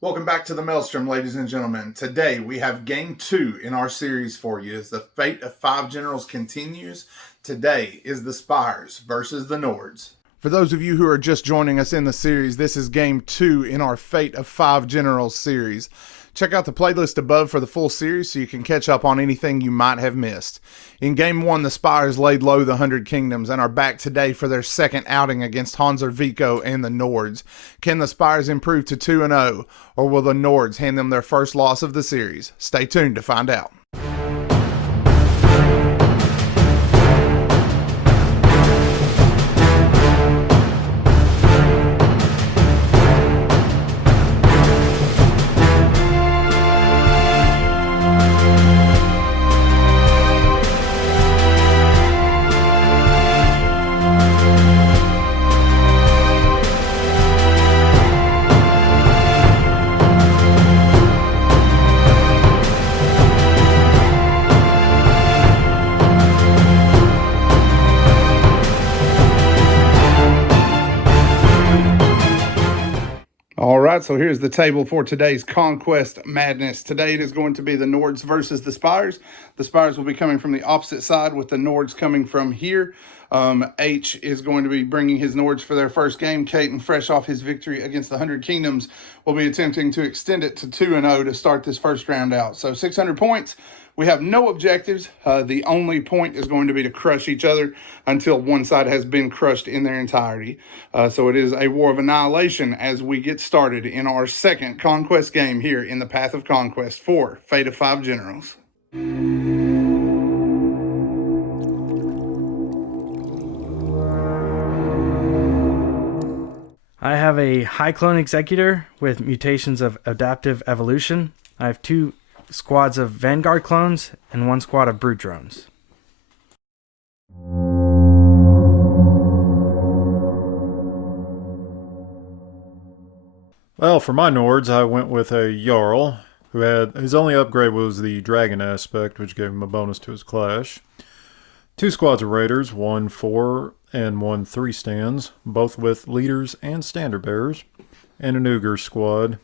Welcome back to the Maelstrom, ladies and gentlemen. Today we have game 2 in our series for you as the fate of 5 generals continues. Today is the Spires versus the Nords. For those of you who are just joining us in the series, this is game 2 in our Fate of 5 Generals series. Check out the playlist above for the full series so you can catch up on anything you might have missed. In Game 1, the Spires laid low the 100 Kingdoms and are back today for their second outing against Hanser Vico and the Nords. Can the Spires improve to 2-0, or will the Nords hand them their first loss of the series? Stay tuned to find out. All right, so here's the table for today's Conquest Madness. Today it is going to be the Nords versus the Spires. The Spires will be coming from the opposite side with the Nords coming from here. H is going to be bringing his Nords for their first game. Caton, fresh off his victory against the 100 Kingdoms, will be attempting to extend it to 2-0 to start this first round out. So 600 points. We have no objectives. The only point is going to be to crush each other until one side has been crushed in their entirety. So it is a war of annihilation as we get started in our second Conquest game here in the Path of Conquest for Fate of 5 Generals. I have a high clone executor with mutations of adaptive evolution. I have 2 squads of Vanguard clones and 1 squad of brute drones. Well, for my Nords, I went with a Jarl, who had his only upgrade was the Dragon aspect, which gave him a bonus to his clash. 2 squads of Raiders, 1 4 and 1 3 stands, both with leaders and standard bearers, and an Ogre squad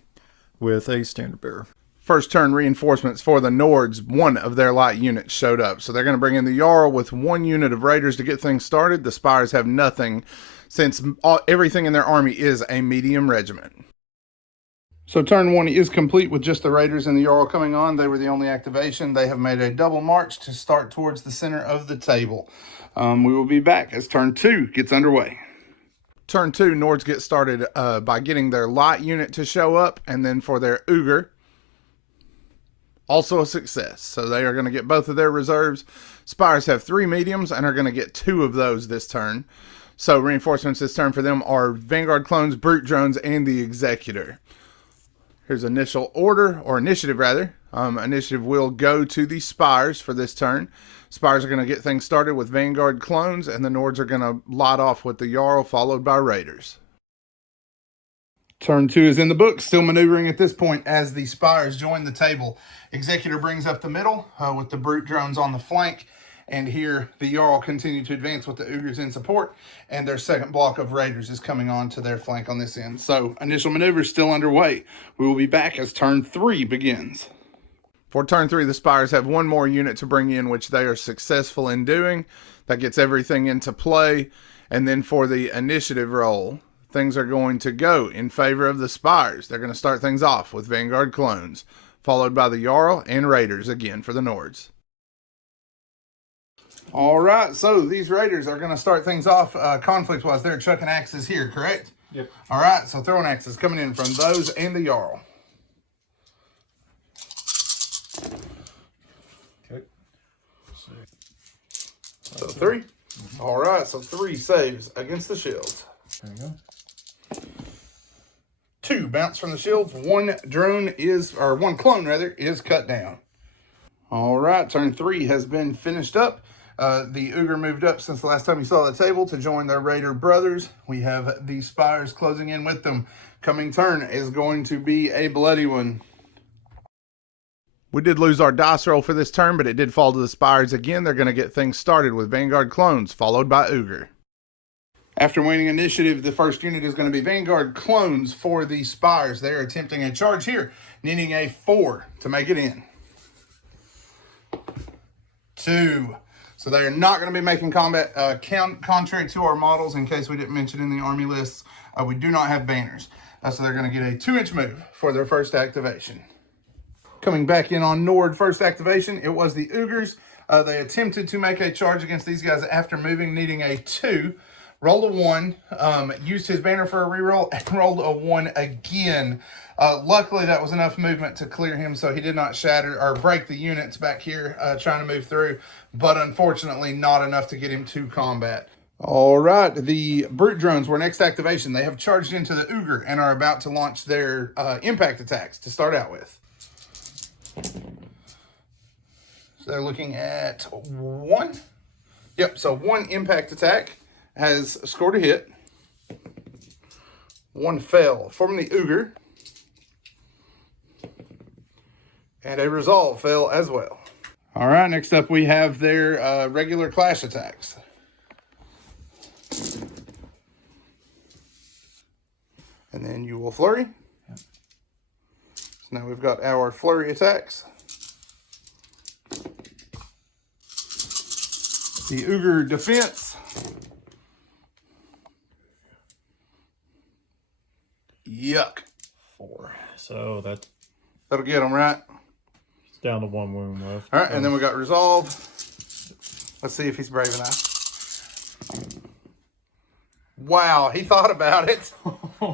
with a standard bearer. First turn reinforcements for the Nords, 1 of their light units showed up. So they're going to bring in the Jarl with 1 unit of Raiders to get things started. The Spires have nothing since everything in their army is a medium regiment. So turn 1 is complete with just the Raiders and the Jarl coming on. They were the only activation. They have made a double march to start towards the center of the table. We will be back as turn 2 gets underway. Turn 2, Nords get started by getting their light unit to show up, and then for their Ogre, also a success. So they are going to get both of their reserves. Spires have 3 mediums and are going to get 2 of those this turn. So reinforcements this turn for them are Vanguard clones, brute drones, and the Executor. Here's initial order, or initiative rather. Initiative will go to the Spires for this turn. Spires are going to get things started with Vanguard clones, and the Nords are going to lot off with the Jarl, followed by Raiders. Turn 2 is in the book, still maneuvering at this point as the Spires join the table. Executor brings up the middle with the brute drones on the flank. And here the Jarl continue to advance with the Ogres in support. And their second block of Raiders is coming on to their flank on this end. So initial maneuver is still underway. We will be back as turn 3 begins. For turn 3, the Spires have 1 more unit to bring in, which they are successful in doing. That gets everything into play. And then for the initiative roll, things are going to go in favor of the Spires. They're going to start things off with Vanguard clones, followed by the Jarl and Raiders again for the Nords. All right, so these Raiders are going to start things off conflict-wise. They're chucking axes here, correct? Yep. All right, so throwing axes coming in from those and the Jarl. Okay. So 3. All right, so 3 saves against the shields. There you go. 2 bounce from the shields. 1 drone is, or 1 clone rather, is cut down. All right, turn 3 has been finished up. The Ogre moved up since the last time you saw the table to join their Raider brothers. We have the Spires closing in with them. Coming turn is going to be a bloody one. We did lose our dice roll for this turn, but it did fall to the Spires again. They're going to get things started with Vanguard clones, followed by Ogre. After waning initiative, the first unit is going to be Vanguard Clones for the Spires. They're attempting a charge here, needing a 4 to make it in. 2. So they are not going to be making combat, contrary to our models, in case we didn't mention in the army lists, we do not have banners. So they're going to get a 2-inch move for their first activation. Coming back in on Nord first activation, it was the Ogres. They attempted to make a charge against these guys after moving, needing a 2. Rolled a 1, used his banner for a reroll, and rolled a 1 again. Luckily, that was enough movement to clear him, so he did not shatter or break the units back here trying to move through, but unfortunately not enough to get him to combat. All right, the Brute Drones were next activation. They have charged into the Ogre and are about to launch their impact attacks to start out with. So they're looking at 1. Yep, so 1 impact attack has scored a hit. 1 fell from the Ogre. And a resolve fell as well. All right, next up we have their regular clash attacks. And then you will flurry. Yep. So now we've got our flurry attacks. The Ogre defense. Yuck. 4. So That'll get them, right? it's down to 1 wound left. All right, and then we got resolve. Let's see if he's brave enough. Wow, he thought about it,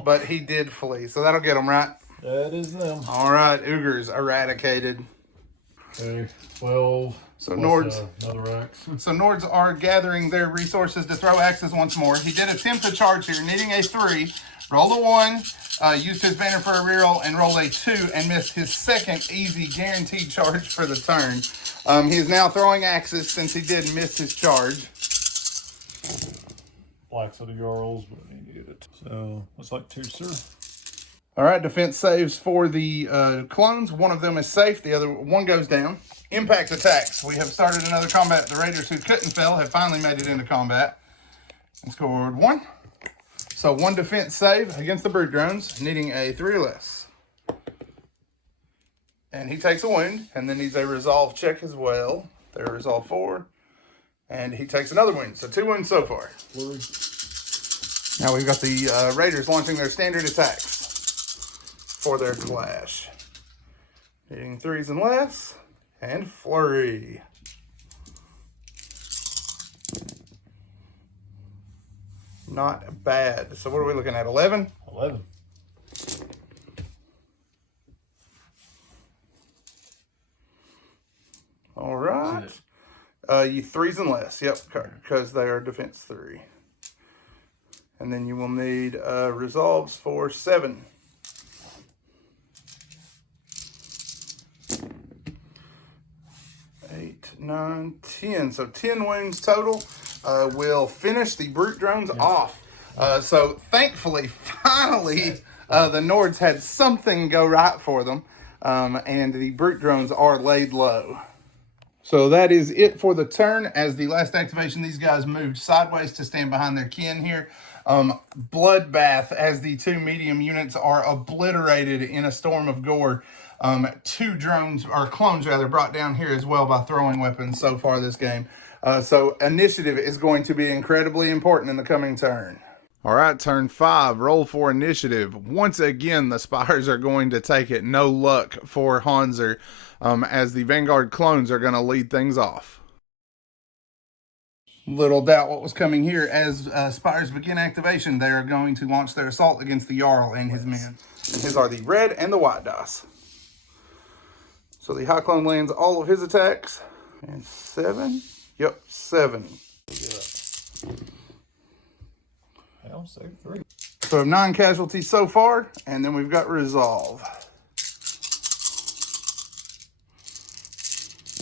but he did flee. So that'll get him, right? That is them. All right, Ogres eradicated. Okay, 12. So Nords. Another axe. So Nords are gathering their resources to throw axes once more. He did attempt to charge here, needing a 3. Rolled a 1, used his banner for a reroll, and rolled a 2 and missed his second easy guaranteed charge for the turn. He is now throwing axes since he did miss his charge. Blacks of the Jarls, but he needed it. So looks like 2, sir. All right, defense saves for the clones. One of them is safe. The other one goes down. Impact attacks. We have started another combat. The Raiders who couldn't fail have finally made it into combat and scored 1. So 1 defense save against the Brute Drones, needing a 3 or less. And he takes a wound, and then needs a resolve check as well. They're resolve 4. And he takes another wound. So 2 wounds so far. Now we've got the Raiders launching their standard attacks for their clash. Hitting 3s and less. And flurry. Not bad. So what are we looking at? 11? 11. All right. You 3s and less. Yep, because they are defense 3. And then you will need resolves for 7. 8, 9, 10. So 10 wounds total will finish the Brute Drones off. So thankfully, finally, the Nords had something go right for them. And the Brute Drones are laid low. So that is it for the turn. As the last activation, these guys moved sideways to stand behind their kin here. Bloodbath as the 2 medium units are obliterated in a storm of gore. 2 drones, or clones rather, brought down here as well by throwing weapons so far this game. So initiative is going to be incredibly important in the coming turn. All right, turn 5, roll for initiative. Once again, the Spires are going to take it. No luck for Hanser, as the Vanguard clones are going to lead things off. Little doubt what was coming here. As Spires begin activation, they are going to launch their assault against the Jarl and his men. And his are the red and the white dice. So the High Clone lands all of his attacks. And 7. Yep, 7. Hell, save 3. So we have 9 casualties so far, and then we've got resolve.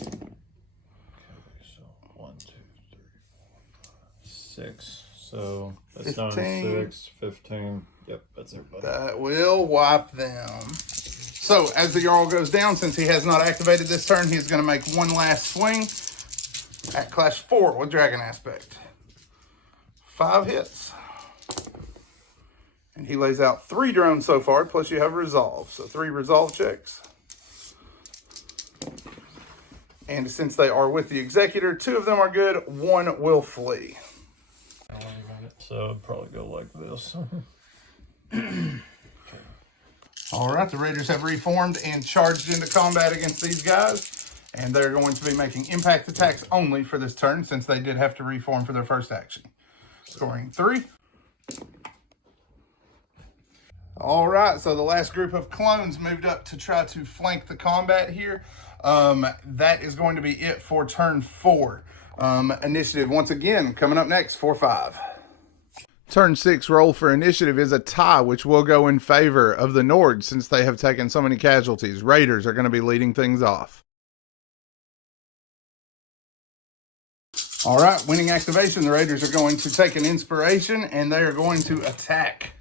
Okay, so 1, 2, 3, 4, 5, 6. So that's 9, 6, 15. Yep, that's everybody. That will wipe them. So as the Jarl goes down, since he has not activated this turn, he's going to make one last swing at Clash 4 with Dragon Aspect. 5 hits. And he lays out 3 drones so far, plus you have resolve. So 3 resolve checks. And since they are with the executor, 2 of them are good, 1 will flee. So it'd probably go like this. All right, the Raiders have reformed and charged into combat against these guys. And they're going to be making impact attacks only for this turn, since they did have to reform for their first action. Scoring 3. All right, so the last group of clones moved up to try to flank the combat here. That is going to be it for turn 4. Initiative, once again, coming up next, 4-5. Turn 6 roll for initiative is a tie, which will go in favor of the Nords since they have taken so many casualties. Raiders are going to be leading things off. All right, winning activation. The Raiders are going to take an inspiration, and they are going to attack.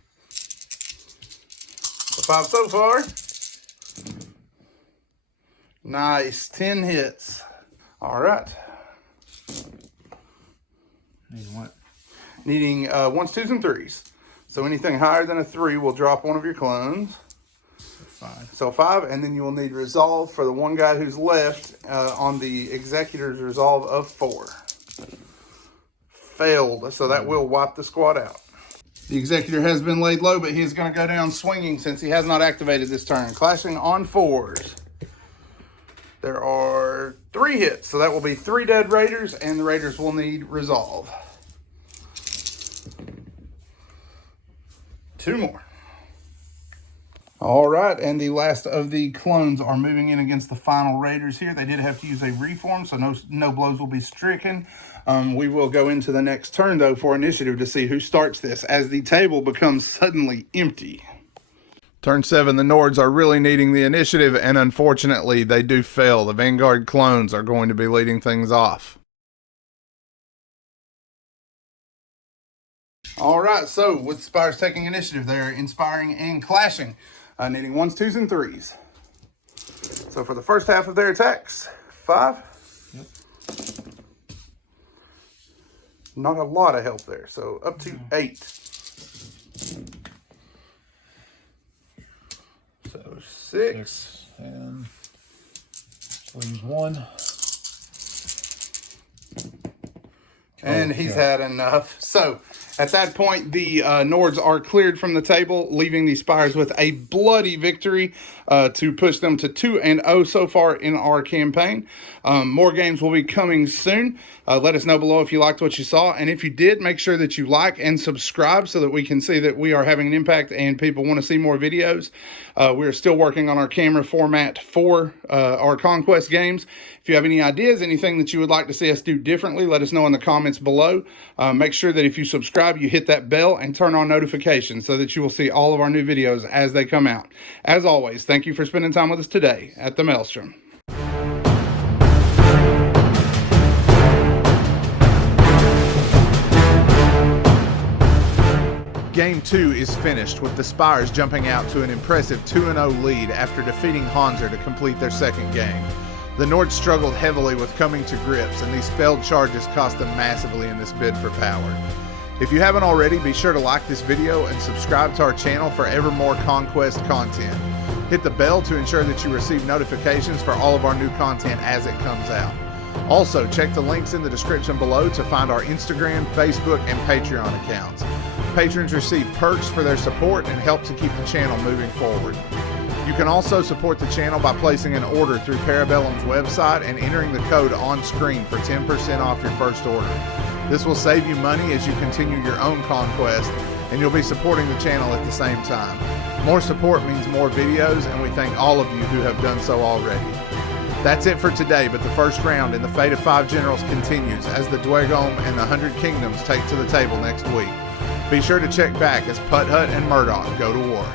5 so far. Nice, 10 hits. All right. Needing what? Needing 1s, 2s, and 3s. So anything higher than a 3 will drop one of your clones. 5. So 5, and then you will need resolve for the one guy who's left on the executor's resolve of 4. Failed, so that will wipe the squad out. The executor has been laid low, but he is going to go down swinging since he has not activated this turn. Clashing on 4s. There are 3 hits, so that will be 3 dead Raiders, and the Raiders will need resolve. 2 more. All right, and the last of the clones are moving in against the final Raiders here. They did have to use a reform, so no blows will be stricken. We will go into the next turn, though, for initiative to see who starts this, as the table becomes suddenly empty. Turn 7, the Nords are really needing the initiative, and unfortunately, they do fail. The Vanguard clones are going to be leading things off. All right, so with Spires taking initiative, they're inspiring and clashing, needing 1s, 2s, and 3s. So for the first half of their attacks, 5. Yep. Not a lot of help there, so up to 8. So 6. And leaves 1. And he's had enough. So at that point, the Nords are cleared from the table, leaving the Spires with a bloody victory to push them to 2-0 so far in our campaign. More games will be coming soon. Let us know below if you liked what you saw. And if you did, make sure that you like and subscribe so that we can see that we are having an impact and people want to see more videos. We're still working on our camera format for our Conquest games. If you have any ideas, anything that you would like to see us do differently, let us know in the comments below. Make sure that if you subscribe, you hit that bell and turn on notifications so that you will see all of our new videos as they come out. As always, thank you for spending time with us today at the Maelstrom. Game 2 is finished, with the Spires jumping out to an impressive 2-0 lead after defeating Hanser to complete their second game. The Nords struggled heavily with coming to grips, and these failed charges cost them massively in this bid for power. If you haven't already, be sure to like this video and subscribe to our channel for ever more Conquest content. Hit the bell to ensure that you receive notifications for all of our new content as it comes out. Also, check the links in the description below to find our Instagram, Facebook, and Patreon accounts. Patrons receive perks for their support and help to keep the channel moving forward. You can also support the channel by placing an order through Parabellum's website and entering the code on screen for 10% off your first order. This will save you money as you continue your own conquest, and you'll be supporting the channel at the same time. More support means more videos, and we thank all of you who have done so already. That's it for today, but the first round in the Fate of 5 Generals continues as the Dwegom and the 100 Kingdoms take to the table next week. Be sure to check back as Putt Hut and Murdoch go to war.